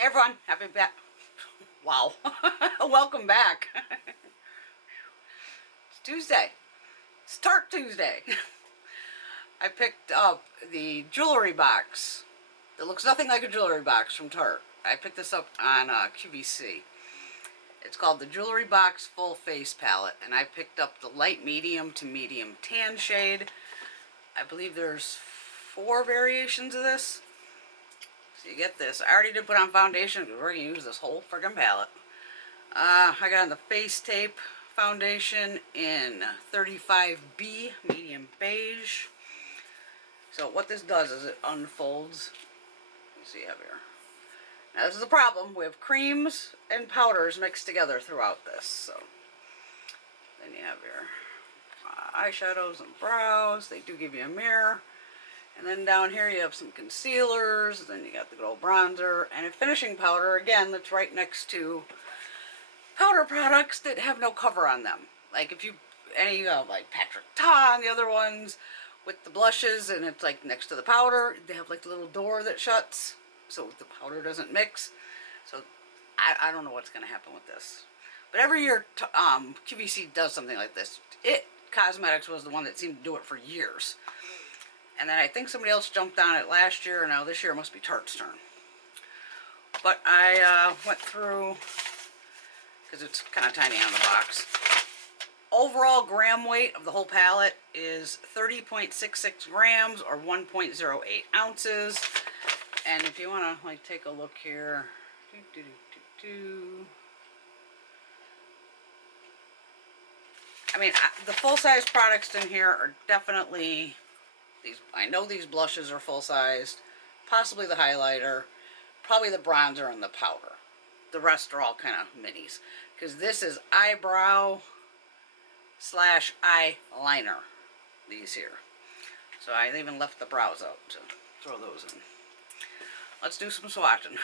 Hey everyone, happy back. Wow. Welcome back. It's Tuesday. It's Tarte Tuesday. I picked up the jewelry box. It looks nothing like a jewelry box from Tarte. I picked this up on QVC. It's called the Jewelry Box Full Face Palette, and I picked up the light medium to medium tan shade. I believe there's 4 variations of this. So you get this. I already did put on foundation because we're going to use this whole friggin' palette. I got the face tape foundation in 35B, medium beige. So what this does is it unfolds. You see up here. Now this is the problem. We have creams and powders mixed together throughout this. So then you have your eyeshadows and brows. They do give you a mirror. And then down here you have some concealers, then you got the good old bronzer, and a finishing powder, again, that's right next to powder products that have no cover on them. Like if you, any like Patrick Ta and the other ones with the blushes, and it's like next to the powder, they have like the little door that shuts, so the powder doesn't mix. So I don't know what's going to happen with this. But every year QVC does something like this. Cosmetics was the one that seemed to do it for years. And then I think somebody else jumped on it last year, and now this year it must be Tarte's turn. But I went through, because it's kind of tiny on the box. Overall gram weight of the whole palette is 30.66 grams or 1.08 ounces. And if you want to like take a look here, I mean, the full-size products in here are definitely these. I know these blushes are full-sized, possibly the highlighter, probably the bronzer and the powder. The rest are all kind of minis, because this is eyebrow / eyeliner, these here. So I even left the brows out to throw those in. Let's do some swatching.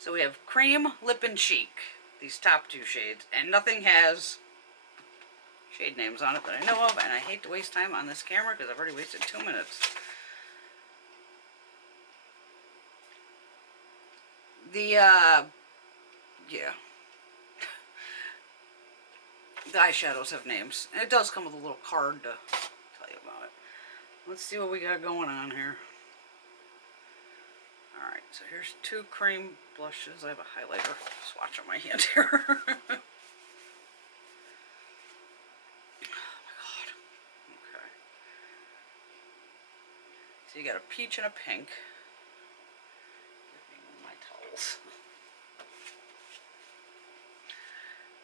So we have Cream, Lip, and Cheek, these top 2 shades, and nothing has shade names on it that I know of, and I hate to waste time on this camera because I've already wasted 2 minutes. Yeah. The eyeshadows have names. And it does come with a little card to tell you about it. Let's see what we got going on here. Alright, so here's 2 cream blushes. I have a highlighter swatch on my hand here. So you got a peach and a pink. Give me my towels.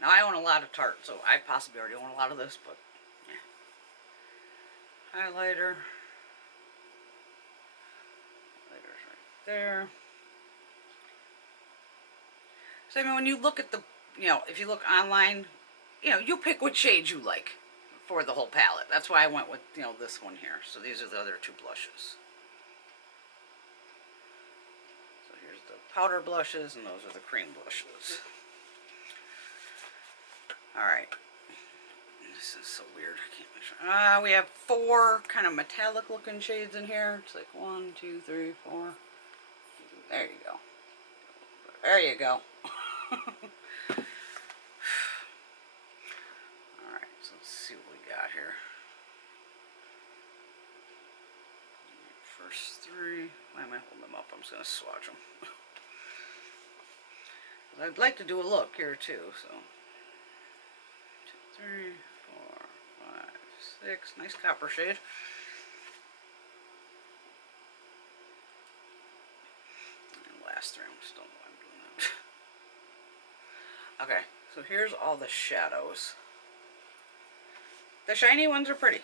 Now I own a lot of Tarte, so I possibly already own a lot of this, but yeah. Highlighter. Highlighter's right there. So I mean, when you look at the, if you look online, you pick what shades you like for the whole palette. That's why I went with, this one here. So these are the other 2 blushes. So here's the powder blushes, and those are the cream blushes. Alright. This is so weird. I can't make sure. We have 4 kind of metallic looking shades in here. It's like 1, 2, 3, 4. There you go. There you go. Alright, so let's see what we got here. First 3. Why am I holding them up? I'm just going to swatch them. I'd like to do a look here too, so. 2, 3, 4, 5, 6. Nice copper shade. And last 3, I just don't know why I'm doing that. Okay, so here's all the shadows. The shiny ones are pretty.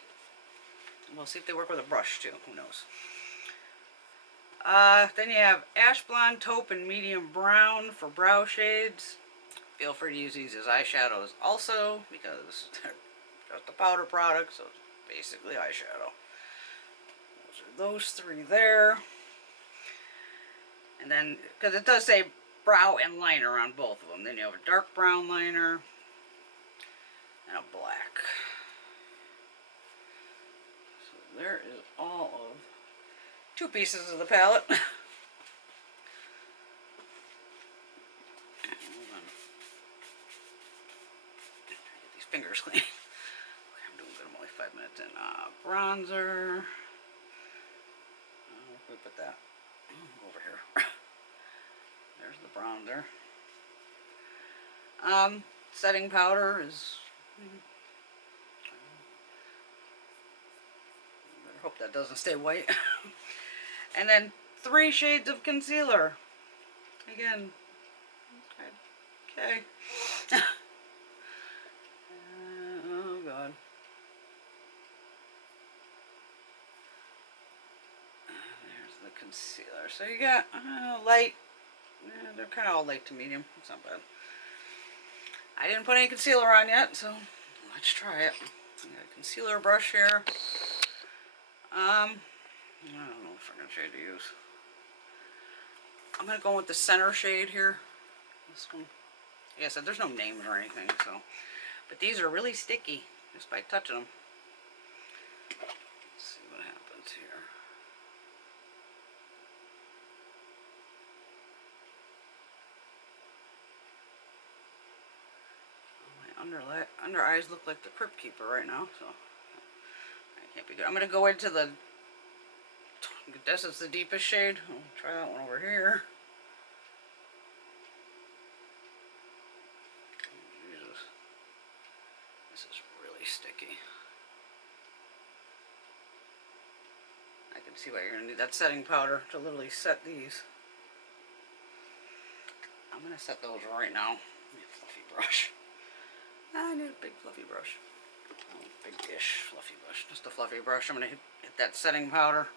We'll see if they work with a brush too. Who knows? Then you have Ash Blonde, Taupe, and Medium Brown for brow shades. Feel free to use these as eyeshadows also, because they're just a powder product, so it's basically eyeshadow. Those 3 there. And then, because it does say brow and liner on both of them. Then you have a dark brown liner and a black. So there is all of 2 pieces of the palette. fingers clean. Okay, I'm doing good. I'm only 5 minutes in. Bronzer. Where can we put that? Over here. There's the bronzer. Setting powder is. Better hope that doesn't stay white. And then 3 shades of concealer. Again. Okay. Oh god. There's the concealer. So you got light. They're kind of all light to medium. It's not bad. I didn't put any concealer on yet, so let's try it. I got a concealer brush here. I don't know what freaking shade to use. I'm gonna go with the center shade here. This one. Like I said, there's no names or anything, so. But these are really sticky just by touching them. Let's see what happens here. My under eyes look like the Crypt Keeper right now, so I can't be good. I'm gonna go into the. This is the deepest shade. I'll try that one over here. Jesus, this is really sticky. I can see why you're gonna need that setting powder to literally set these. I'm gonna set those right now. Fluffy brush. I need a big fluffy brush. Oh, big-ish fluffy brush. Just a fluffy brush. I'm gonna hit that setting powder.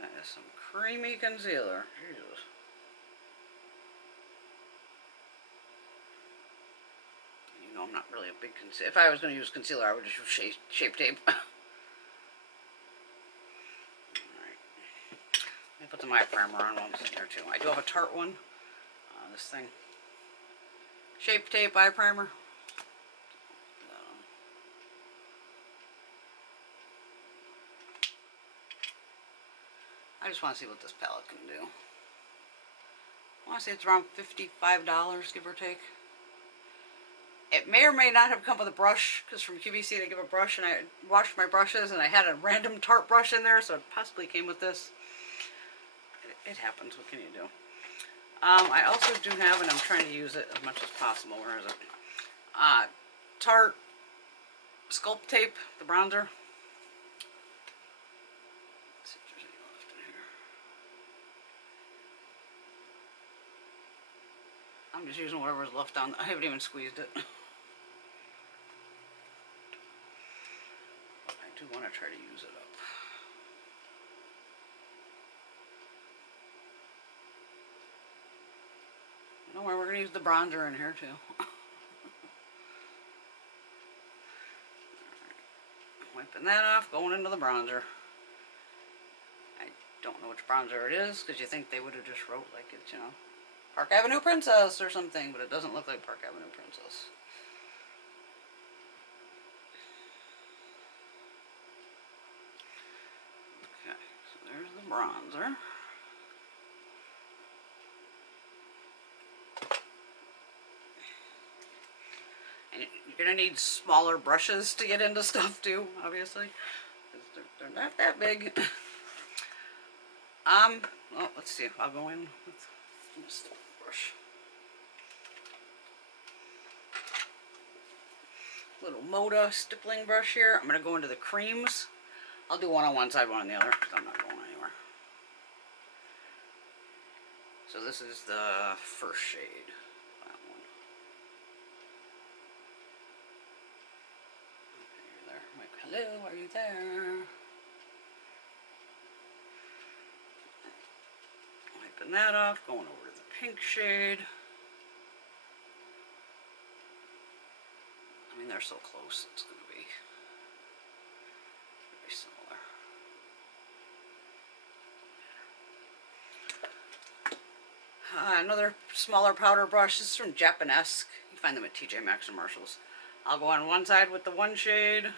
That is some creamy concealer. Jesus. You know I'm not really a big concealer. If I was going to use concealer, I would just use Shape Tape. Alright. Let me put some eye primer on while I'm sitting here too. I do have a Tarte one. This thing. Shape Tape eye primer. I just want to see what this palette can do. I want to say it's around $55, give or take. It may or may not have come with a brush, because from QVC they give a brush, and I washed my brushes, and I had a random Tarte brush in there, so it possibly came with this. It happens, what can you do? I also do have, and I'm trying to use it as much as possible, where is it? Tarte Sculpt Tape, the bronzer. I'm just using whatever's left on. I haven't even squeezed it. But I do want to try to use it up. Don't worry, we're going to use the bronzer in here too. Wiping that off, going into the bronzer. I don't know which bronzer it is, because you think they would have just wrote like it's, you know, Park Avenue Princess or something, but it doesn't look like Park Avenue Princess. Okay, so there's the bronzer. And you're going to need smaller brushes to get into stuff too, obviously. They're not that big. Well, let's see. I'll go in with this brush. Little MODA stippling brush here. I'm going to go into the creams. I'll do one on one side, one on the other, because I'm not going anywhere. So this is the first shade. That one. Okay, you're there. I'm like, hello, are you there? Wiping that off, going over to the pink shade. I mean, they're so close, it's going to be very similar. Another smaller powder brush. This is from Japanesque. You find them at TJ Maxx and Marshalls. I'll go on one side with the one shade.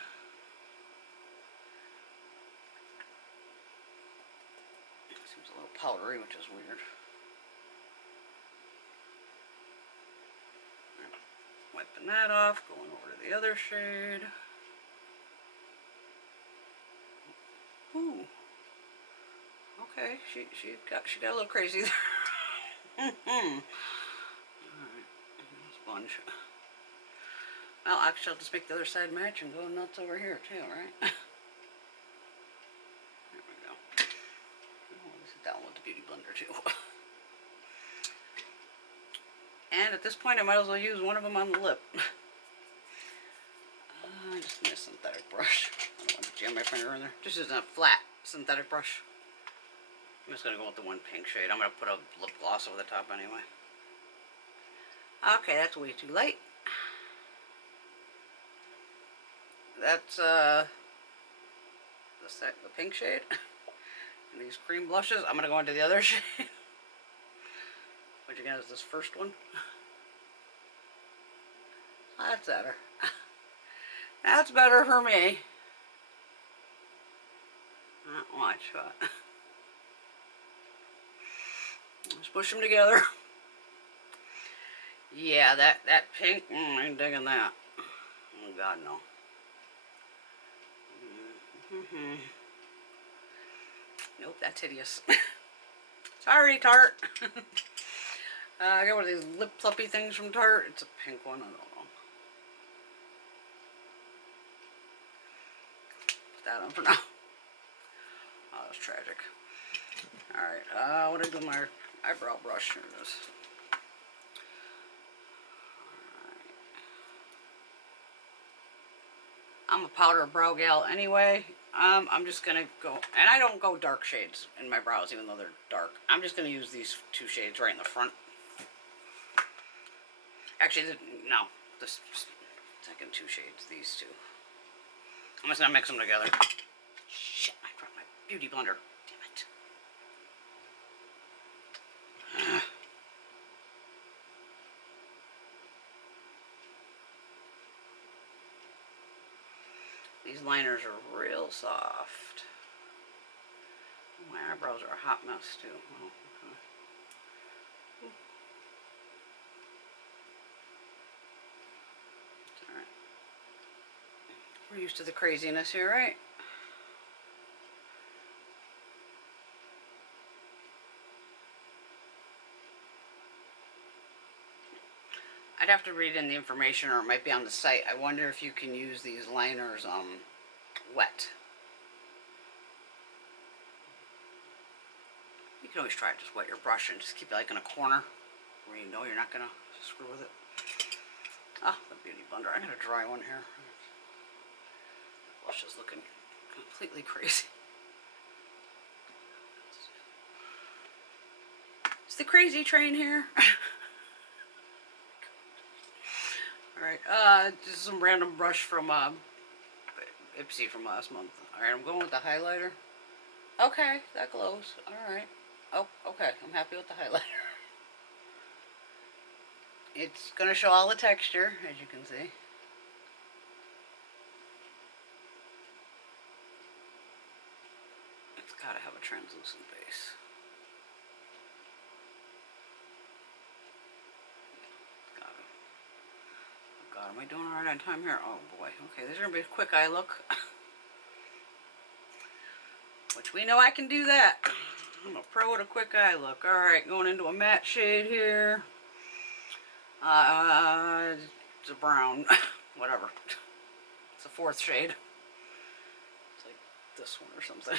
powdery, which is weird. Wiping that off, going over to the other shade. Ooh. Okay, she got a little crazy there. Alright, sponge. Well, actually, I'll just make the other side match and go nuts over here too, right? There we go. I'll sit down with the beauty blender too. And at this point, I might as well use one of them on the lip. I just need a synthetic brush. I don't want to jam my finger in there. Just using a flat synthetic brush. I'm just going to go with the one pink shade. I'm going to put a lip gloss over the top anyway. Okay, that's way too light. That's the pink shade. And these cream blushes, I'm going to go into the other shade. Which again is this first one. That's better. That's better for me. Not much, but let's push them together. Yeah, that pink, I ain't digging that. Oh God, no. Nope, that's hideous. Sorry, Tarte. I got one of these lip plumpy things from Tarte. It's a pink one, I don't know. Put that on for now. Oh, that's tragic. Alright, what do I do with my eyebrow brush? Here it is. I'm a powder brow gal anyway. I'm just gonna go, and I don't go dark shades in my brows even though they're dark. I'm just gonna use these two shades right in the front. Actually, no, this second two shades, these two. I'm just gonna mix them together. Shit, I dropped my beauty blender. Damn it. These liners are real soft. My eyebrows are a hot mess too. Oh, okay. It's alright. We're used to the craziness here, right? I'd have to read in the information, or it might be on the site. I wonder if you can use these liners wet. You can always try it. Just wet your brush and just keep it like in a corner where you know you're not gonna screw with it. Ah, the beauty blender. I got a dry one here. The blush is looking completely crazy. It's the crazy train here. Alright, just some random brush from Ipsy from last month. Alright, I'm going with the highlighter. Okay, that glows. Alright. Oh, okay, I'm happy with the highlighter. It's going to show all the texture, as you can see. It's got to have a translucent base. God, am I doing alright on time here? Oh boy. Okay, this is going to be a quick eye look. Which we know I can do that. I'm a pro at a quick eye look. Alright, going into a matte shade here. It's a brown. Whatever. It's a fourth shade. It's like this one or something.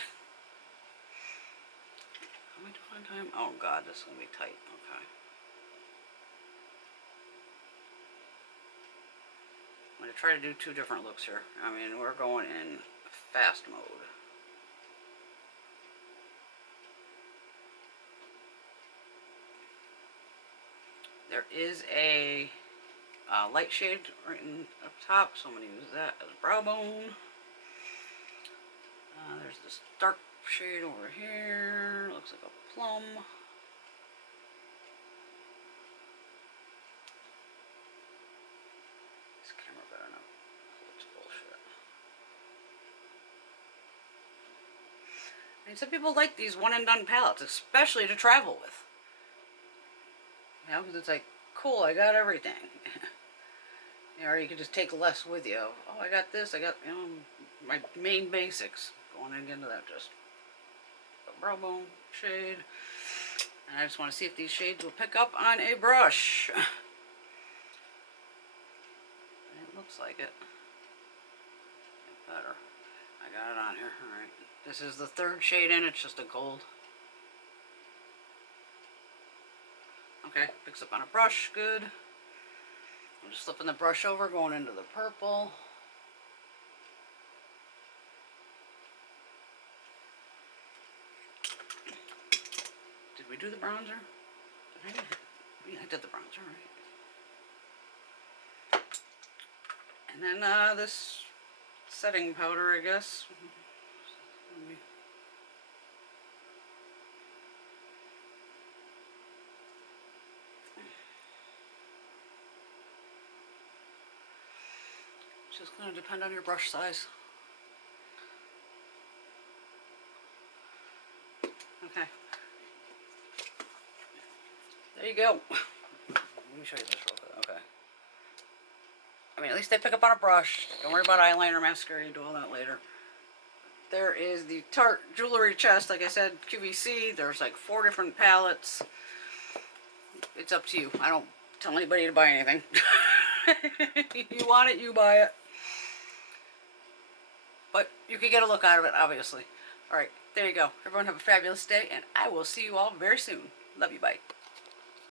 Am I doing on time? Oh God, this is going to be tight. Okay. I'm going to try to do two different looks here. I mean, we're going in fast mode. There is a light shade right up top, so I'm going to use that as brow bone. There's this dark shade over here. Looks like a plum. This camera better not. It looks bullshit. And some people like these one and done palettes, especially to travel with. You know, because it's like, cool, I got everything. You know, or you can just take less with you. Oh, I got this, I got, you know, my main basics. Going into that just. Brow bone shade. And I just want to see if these shades will pick up on a brush. It looks like it. Better. I got it on here. Alright. This is the third shade in. It's just a gold. Okay. Picks up on a brush. Good. I'm just flipping the brush over, going into the purple. Did we do the bronzer? Yeah, I did the bronzer, right? And then this setting powder, I guess. It's just going to depend on your brush size. Okay. There you go. Let me show you this real quick. Okay. I mean, at least they pick up on a brush. Don't worry about eyeliner, mascara. You do all that later. There is the Tarte Jewelry Chest. Like I said, QVC. There's like 4 different palettes. It's up to you. I don't tell anybody to buy anything. If you want it, you buy it. But you can get a look out of it, obviously. Alright, there you go. Everyone have a fabulous day, and I will see you all very soon. Love you, bye.